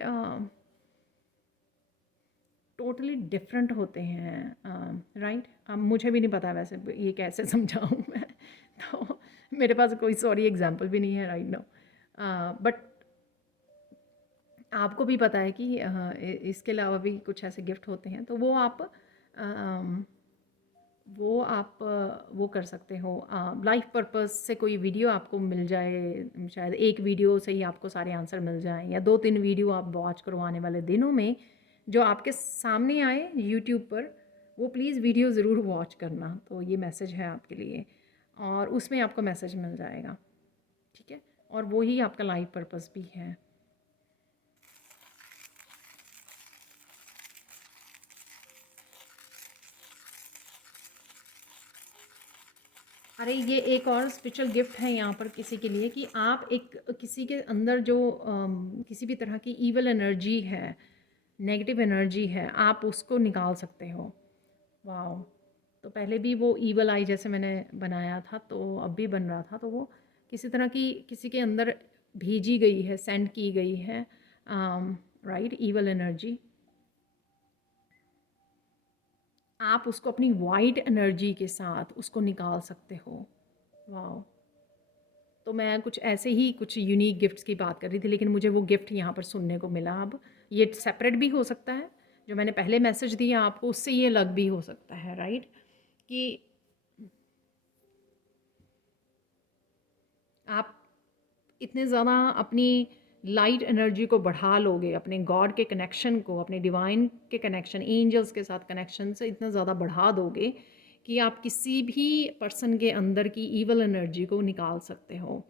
टोटली डिफरेंट होते हैं, राइट? अब मुझे भी नहीं पता वैसे ये कैसे समझाऊँ मैं। तो मेरे पास कोई सॉरी एग्जांपल भी नहीं है राइट नाउ, बट आपको भी पता है कि इसके अलावा भी कुछ ऐसे गिफ्ट होते हैं, तो वो कर सकते हो। लाइफ पर्पस से कोई वीडियो आपको मिल जाए, शायद एक वीडियो से ही आपको सारे आंसर मिल जाएं, या 2-3 वीडियो आप वॉच करो आने वाले दिनों में जो आपके सामने आए यूट्यूब पर, वो प्लीज़ वीडियो ज़रूर वॉच करना। तो ये मैसेज है आपके लिए और उसमें आपको मैसेज मिल जाएगा, ठीक है? और वही आपका लाइफ पर्पस भी है। अरे ये एक और स्पिरिचुअल गिफ्ट है यहाँ पर किसी के लिए कि आप एक किसी के अंदर जो किसी भी तरह की ईवल एनर्जी है, नेगेटिव एनर्जी है, आप उसको निकाल सकते हो। वाओ! तो पहले भी वो ईवल आई जैसे मैंने बनाया था, तो अब भी बन रहा था, तो वो किसी तरह की किसी के अंदर भेजी गई है, सेंड की गई है, राइट? Evil energy. आप उसको अपनी वाइट एनर्जी के साथ उसको निकाल सकते हो। वाओ! तो मैं कुछ ऐसे ही कुछ यूनिक गिफ्ट्स की बात कर रही थी, लेकिन मुझे वो गिफ्ट यहाँ पर सुनने को मिला। अब ये सेपरेट भी हो सकता है, जो मैंने पहले मैसेज दिया आपको उससे ये अलग भी हो सकता है, राइट? कि आप इतने ज़्यादा अपनी लाइट एनर्जी को बढ़ा लोगे, अपने गॉड के कनेक्शन को, अपने डिवाइन के कनेक्शन, एंजल्स के साथ कनेक्शन से इतना ज़्यादा बढ़ा दोगे कि आप किसी भी पर्सन के अंदर की ईवल एनर्जी को निकाल सकते हो,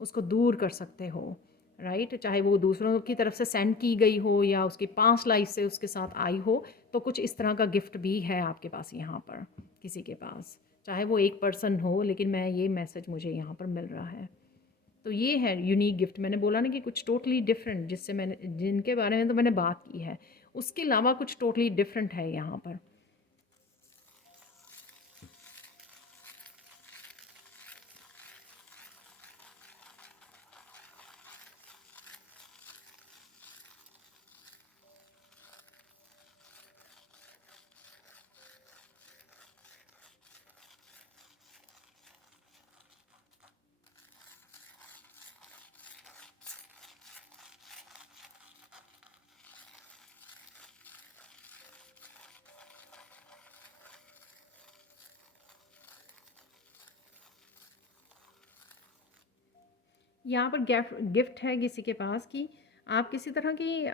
उसको दूर कर सकते हो, राइट? चाहे वो दूसरों की तरफ से सेंड की गई हो या उसकी पास्ट लाइफ से उसके साथ आई हो, तो कुछ इस तरह का गिफ्ट भी है आपके पास यहाँ पर, किसी के पास, चाहे वो एक पर्सन हो, लेकिन मैं ये मैसेज मुझे यहाँ पर मिल रहा है। तो ये है यूनिक गिफ्ट। मैंने बोला ना कि कुछ टोटली डिफरेंट, जिससे मैंने जिनके बारे में तो मैंने बात की है, उसके अलावा कुछ टोटली डिफरेंट है यहाँ पर। यहाँ पर गिफ्ट है किसी के पास कि आप किसी तरह की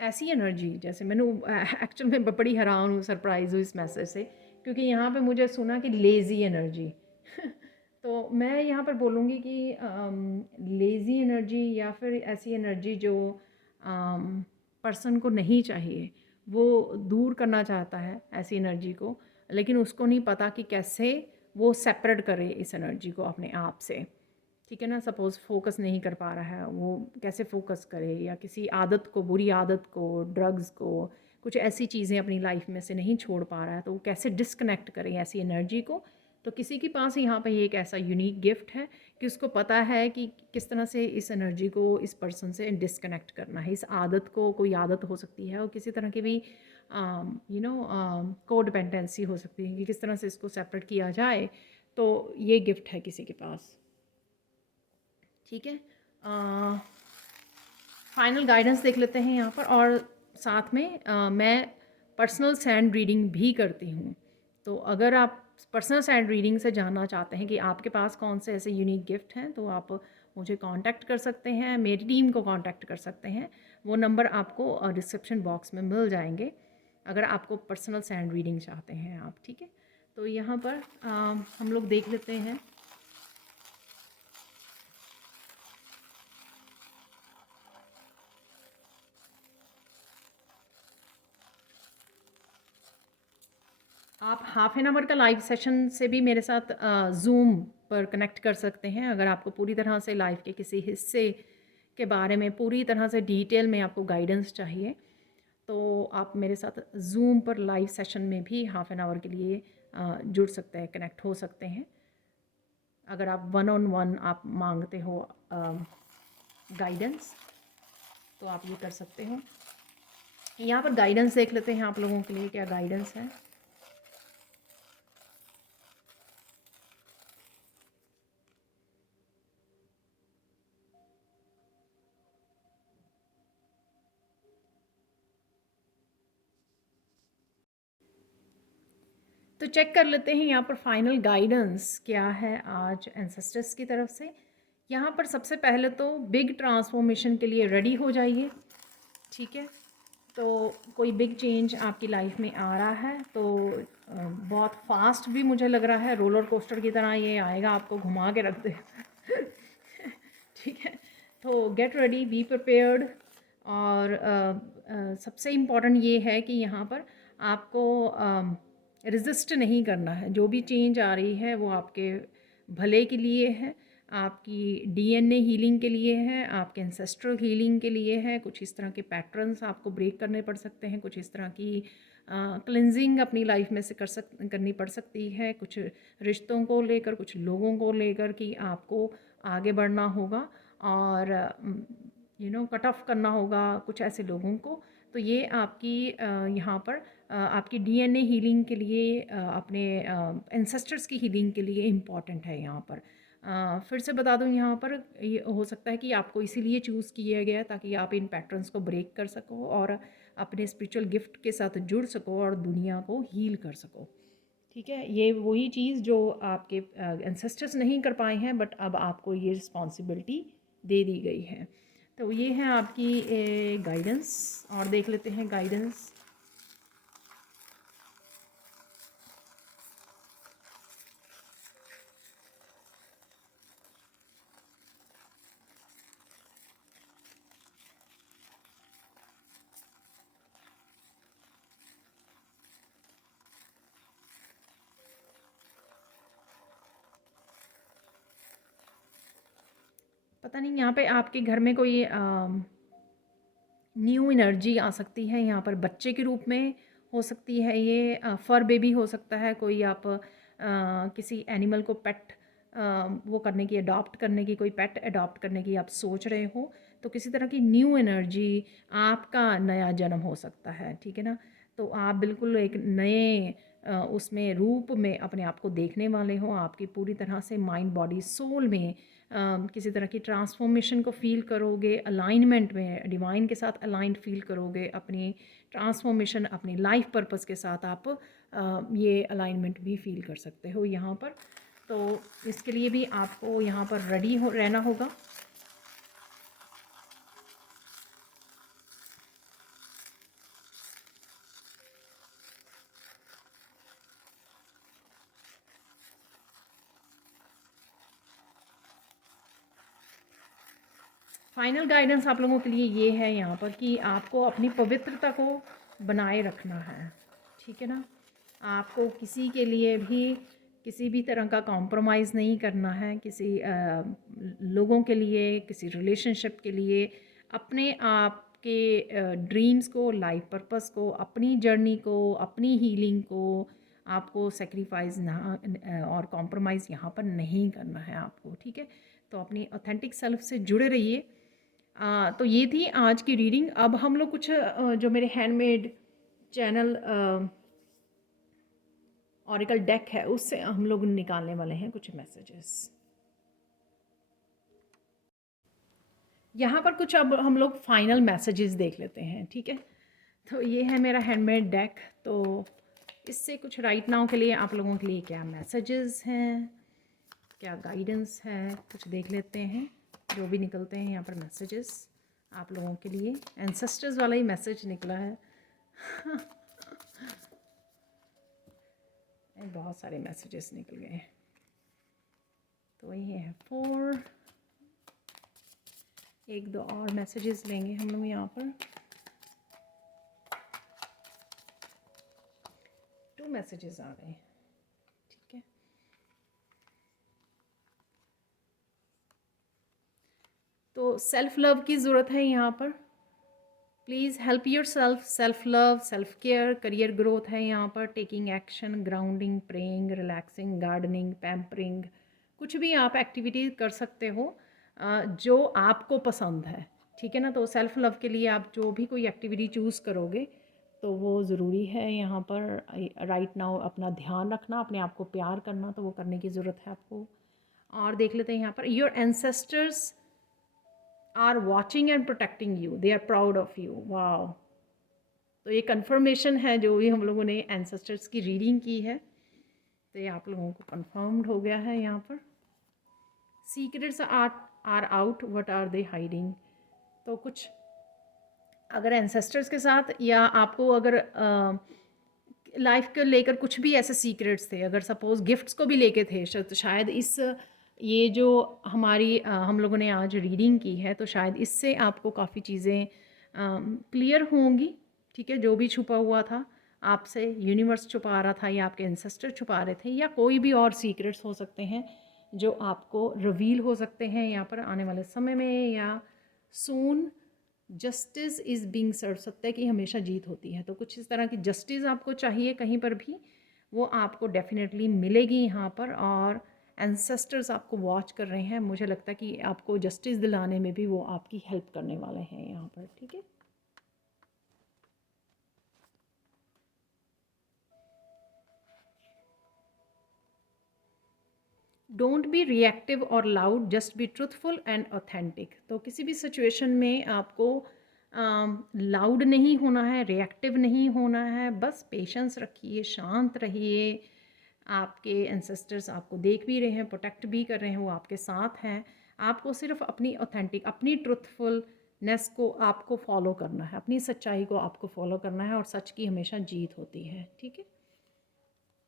ऐसी एनर्जी, जैसे मैंने एक्चुअल में बड़ी हैरान हूँ, सरप्राइज़ हूँ इस मैसेज से, क्योंकि यहाँ पे मुझे सुना कि लेज़ी एनर्जी तो मैं यहाँ पर बोलूँगी कि लेज़ी एनर्जी या फिर ऐसी एनर्जी जो पर्सन को नहीं चाहिए, वो दूर करना चाहता है ऐसी एनर्जी को, लेकिन उसको नहीं पता कि कैसे वो सेपरेट करे इस एनर्जी को अपने आप से। ठीक है ना, सपोज़ फोकस नहीं कर पा रहा है, वो कैसे फोकस करे, या किसी आदत को, बुरी आदत को, ड्रग्स को, कुछ ऐसी चीज़ें अपनी लाइफ में से नहीं छोड़ पा रहा है, तो वो कैसे डिस्कनेक्ट करें ऐसी एनर्जी को। तो किसी के पास यहाँ पे ये एक ऐसा यूनिक गिफ्ट है कि उसको पता है कि किस तरह से इस एनर्जी को इस पर्सन से डिस्कनेक्ट करना है। इस आदत को, कोई आदत हो सकती है और किसी तरह की भी कोडिपेंडेंसी हो सकती है, कि किस तरह से इसको सेपरेट किया जाए। तो ये गिफ्ट है किसी के पास। ठीक है, फाइनल गाइडेंस देख लेते हैं यहाँ पर, और साथ में मैं पर्सनल सैंड रीडिंग भी करती हूँ। तो अगर आप पर्सनल सैंड रीडिंग से जानना चाहते हैं कि आपके पास कौन से ऐसे यूनिक गिफ्ट हैं, तो आप मुझे कांटेक्ट कर सकते हैं, मेरी टीम को कांटेक्ट कर सकते हैं। वो नंबर आपको डिस्क्रिप्शन बॉक्स में मिल जाएंगे अगर आपको पर्सनल सैंड रीडिंग चाहते हैं आप। ठीक है, तो यहाँ पर हम लोग देख लेते हैं। आप हाफ़ एन आवर का लाइव सेशन से भी मेरे साथ ज़ूम पर कनेक्ट कर सकते हैं। अगर आपको पूरी तरह से लाइफ के किसी हिस्से के बारे में पूरी तरह से डिटेल में आपको गाइडेंस चाहिए, तो आप मेरे साथ ज़ूम पर लाइव सेशन में भी हाफ़ एन आवर के लिए जुड़ सकते हैं, कनेक्ट हो सकते हैं। अगर आप वन ऑन वन आप मांगते हो गाइडेंस, तो आप ये कर सकते हो। यहाँ पर गाइडेंस देख लेते हैं आप लोगों के लिए क्या गाइडेंस है। तो चेक कर लेते हैं यहाँ पर फाइनल गाइडेंस क्या है आज एंसेस्टर्स की तरफ से। यहाँ पर सबसे पहले तो बिग ट्रांसफॉर्मेशन के लिए रेडी हो जाइए। ठीक है, तो कोई बिग चेंज आपकी लाइफ में आ रहा है, तो बहुत फास्ट भी मुझे लग रहा है, रोलर कोस्टर की तरह ये आएगा, आपको घुमा के रख दे। ठीक है, तो गेट रेडी, बी प्रिपेयर्ड। और सबसे इम्पॉर्टेंट ये है कि यहाँ पर आपको रेजिस्ट नहीं करना है। जो भी चेंज आ रही है वो आपके भले के लिए है, आपकी डीएनए हीलिंग के लिए है, आपके एंसेस्ट्रल हीलिंग के लिए है। कुछ इस तरह के पैटर्न्स आपको ब्रेक करने पड़ सकते हैं, कुछ इस तरह की क्लिनजिंग अपनी लाइफ में से करनी पड़ सकती है, कुछ रिश्तों को लेकर, कुछ लोगों को लेकर कि आपको आगे बढ़ना होगा और कट ऑफ करना होगा कुछ ऐसे लोगों को। तो ये आपकी यहाँ पर आपकी डीएनए हीलिंग के लिए, अपने एंसेस्टर्स की हीलिंग के लिए इम्पॉर्टेंट है यहाँ पर। फिर से बता दूँ, यहाँ पर ये हो सकता है कि आपको इसीलिए चूज़ किया गया ताकि आप इन पैटर्न्स को ब्रेक कर सको और अपने स्पिरिचुअल गिफ्ट के साथ जुड़ सको और दुनिया को हील कर सको। ठीक है, ये वही चीज़ जो आपके एंसेस्टर्स नहीं कर पाए हैं, बट अब आपको ये रिस्पॉन्सिबिलिटी दे दी गई है। तो ये है आपकी गाइडेंस, और देख लेते हैं गाइडेंस। पता नहीं, यहाँ पे आपके घर में कोई न्यू एनर्जी आ सकती है। यहाँ पर बच्चे के रूप में हो सकती है, ये फर बेबी हो सकता है, कोई आप किसी एनिमल को पेट वो करने की, अडॉप्ट करने की, कोई पेट अडॉप्ट करने की आप सोच रहे हो, तो किसी तरह की न्यू एनर्जी, आपका नया जन्म हो सकता है। ठीक है ना, तो आप बिल्कुल एक नए उसमें रूप में अपने आप को देखने वाले हो। आपकी पूरी तरह से माइंड बॉडी सोल में किसी तरह की ट्रांसफॉर्मेशन को फ़ील करोगे, अलाइनमेंट में डिवाइन के साथ अलाइंड फ़ील करोगे, अपनी ट्रांसफॉर्मेशन, अपनी लाइफ पर्पस के साथ आप ये अलाइनमेंट भी फ़ील कर सकते हो यहाँ पर। तो इसके लिए भी आपको यहाँ पर रेडी हो रहना होगा। फाइनल गाइडेंस आप लोगों के लिए ये है यहाँ पर कि आपको अपनी पवित्रता को बनाए रखना है, ठीक है ना। आपको किसी के लिए भी किसी भी तरह का कॉम्प्रोमाइज़ नहीं करना है, किसी लोगों के लिए, किसी रिलेशनशिप के लिए, अपने आप के ड्रीम्स को, लाइफ पर्पस को, अपनी जर्नी को, अपनी हीलिंग को आपको सेक्रीफाइस ना और कॉम्प्रोमाइज़ यहाँ पर नहीं करना है आपको, ठीक है। तो अपनी ऑथेंटिक सेल्फ से जुड़े रहिए। तो ये थी आज की रीडिंग। अब हम लोग कुछ जो मेरे हैंडमेड चैनल ऑरिकल डेक है उससे हम लोग निकालने वाले हैं कुछ मैसेजेस। यहाँ पर कुछ अब हम लोग फाइनल मैसेजेस देख लेते हैं, ठीक है। तो ये है मेरा हैंडमेड डेक। तो इससे कुछ राइट नाउ के लिए आप लोगों के लिए क्या मैसेजेस हैं, क्या गाइडेंस है, कुछ देख लेते हैं। जो भी निकलते हैं यहाँ पर मैसेजेस आप लोगों के लिए, एंसेस्टर्स वाला ही मैसेज निकला है। बहुत सारे मैसेजेस निकल गए। तो ये है 4, एक दो और मैसेजेस लेंगे हम लोग यहाँ पर। 2 मैसेजेस आ गए, ठीक है। तो सेल्फ लव की ज़रूरत है यहाँ पर। Please help your self, self love, self care, career growth है यहाँ पर, taking action, grounding, praying, relaxing, gardening, pampering, कुछ भी आप एक्टिविटी कर सकते हो जो आपको पसंद है, ठीक है ना। तो सेल्फ लव के लिए आप जो भी कोई एक्टिविटी चूज़ करोगे तो वो ज़रूरी है यहाँ पर। राइट नाउ अपना ध्यान रखना, अपने आप को प्यार करना, तो वो करने की ज़रूरत है आपको। और देख लेते हैं यहाँ पर, your ancestors are watching and protecting you, they are proud of you. Wow, तो ये कंफर्मेशन है जो भी हम लोगों ने एंसेस्टर्स की रीडिंग की है, तो ये आप लोगों को कंफर्म्ड हो गया है यहाँ पर। Secrets are out, what are they hiding. तो कुछ अगर एंसेस्टर्स के साथ या आपको अगर लाइफ को लेकर कुछ भी ऐसे सीक्रेट्स थे, अगर सपोज गिफ्ट्स को भी लेके थे, तो शायद इस ये जो हमारी हम लोगों ने आज रीडिंग की है, तो शायद इससे आपको काफ़ी चीज़ें क्लियर होंगी, ठीक है। जो भी छुपा हुआ था आपसे, यूनिवर्स छुपा रहा था या आपके एंसेस्टर छुपा रहे थे, या कोई भी और सीक्रेट्स हो सकते हैं जो आपको रिवील हो सकते हैं यहाँ पर आने वाले समय में या सून। जस्टिस इज़ बीइंग सर्व, सत्य की हमेशा जीत होती है। तो कुछ इस तरह की जस्टिस आपको चाहिए कहीं पर भी, वो आपको डेफिनेटली मिलेगी यहाँ पर। और एंसेस्टर्स आपको वॉच कर रहे हैं, मुझे लगता है कि आपको जस्टिस दिलाने में भी वो आपकी हेल्प करने वाले हैं यहाँ पर, ठीक है। डोंट बी रिएक्टिव और loud, just be truthful and authentic. तो किसी भी सिचुएशन में आपको लाउड नहीं होना है, रिएक्टिव नहीं होना है, बस पेशेंस रखिए, शांत रहिए। आपके एंसेस्टर्स आपको देख भी रहे हैं, प्रोटेक्ट भी कर रहे हैं, वो आपके साथ हैं। आपको सिर्फ अपनी ऑथेंटिक, अपनी ट्रुथफुलनेस को आपको फॉलो करना है, अपनी सच्चाई को आपको फॉलो करना है, और सच की हमेशा जीत होती है, ठीक है।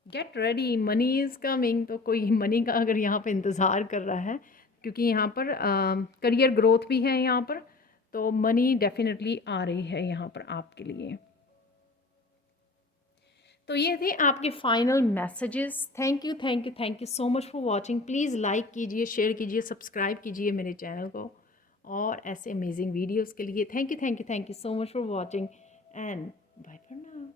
Get ready, money is coming. तो कोई मनी का अगर यहाँ पे इंतज़ार कर रहा है, क्योंकि यहाँ पर करियर ग्रोथ भी है यहाँ पर, तो मनी डेफिनेटली आ रही है यहाँ पर आपके लिए। तो ये थे आपके final messages. Thank you, thank you, thank you so much for watching. Please like कीजिए, शेयर कीजिए, सब्सक्राइब कीजिए मेरे चैनल को, और ऐसे अमेजिंग वीडियोज़ के लिए thank you, thank you, thank you so much for watching, and bye for now.